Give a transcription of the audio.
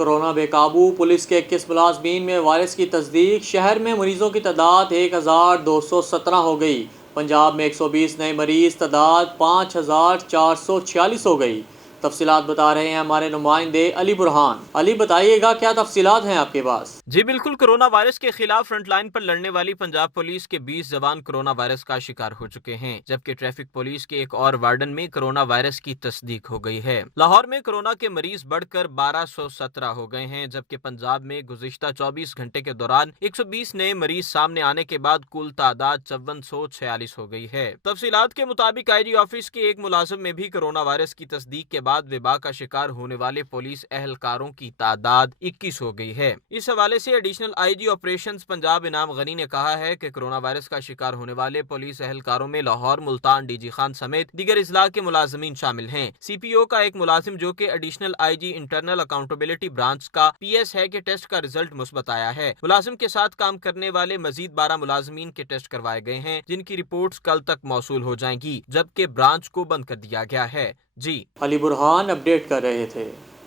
Corona بے قابو، police کے 21 ملازمین میں وائرس کی تصدیق، شہر میں مریضوں کی تعداد 1217 ہو گئی، پنجاب میں 120 نئے مریض، تعداد 5446 ہو گئی۔ تفصیلات بتا رہے ہیں ہمارے نمائندے علی برہان۔ علی بتائیے گا کیا تفصیلات ہیں آپ کے پاس؟ جی بالکل، کورونا وائرس کے خلاف فرنٹ لائن پر لڑنے والی پنجاب پولیس کے 20 جوان کورونا وائرس کا شکار ہو چکے ہیں، جبکہ ٹریفک پولیس کے ایک اور وارڈن میں کورونا وائرس کی تصدیق ہو گئی ہے۔ لاہور میں کورونا کے مریض بڑھ کر 1217 ہو گئے ہیں، جبکہ پنجاب میں گزشتہ 24 گھنٹے کے دوران 120 نئے مریض سامنے آنے کے بعد کل تعداد 5446 ہو گئی ہے۔ تفصیلات کے مطابق آئی جی آفس کے ایک ملازم میں بھی کورونا وائرس کی تصدیق کے بعد وبا کا شکار ہونے والے پولیس اہلکاروں کی تعداد 21 ہو گئی ہے۔ اس حوالے سے additional I G operations Punjab Inam Ghani نے کہا ہے کہ کورونا وائرس کا شکار ہونے والے پولیس اہلکاروں میں لاہور، ملتان، ڈی جی خان سمیت دیگر اضلاع کے ملازمین شامل ہیں۔ سی پی او کا ایک ملازم جو کہ additional I G internal accountability branch کا پی ایس ہے کہ ٹیسٹ کا رزلٹ مثبت آیا ہے۔ ملازم کے ساتھ کام کرنے والے مزید 12 ملازمین کے ٹیسٹ کروائے گئے ہیں، جن کی رپورٹس کل تک موصول ہو جائیں گی، جبکہ برانچ کو بند کر دیا گیا ہے۔ جی علی برہان اپڈیٹ کر رہے تھے۔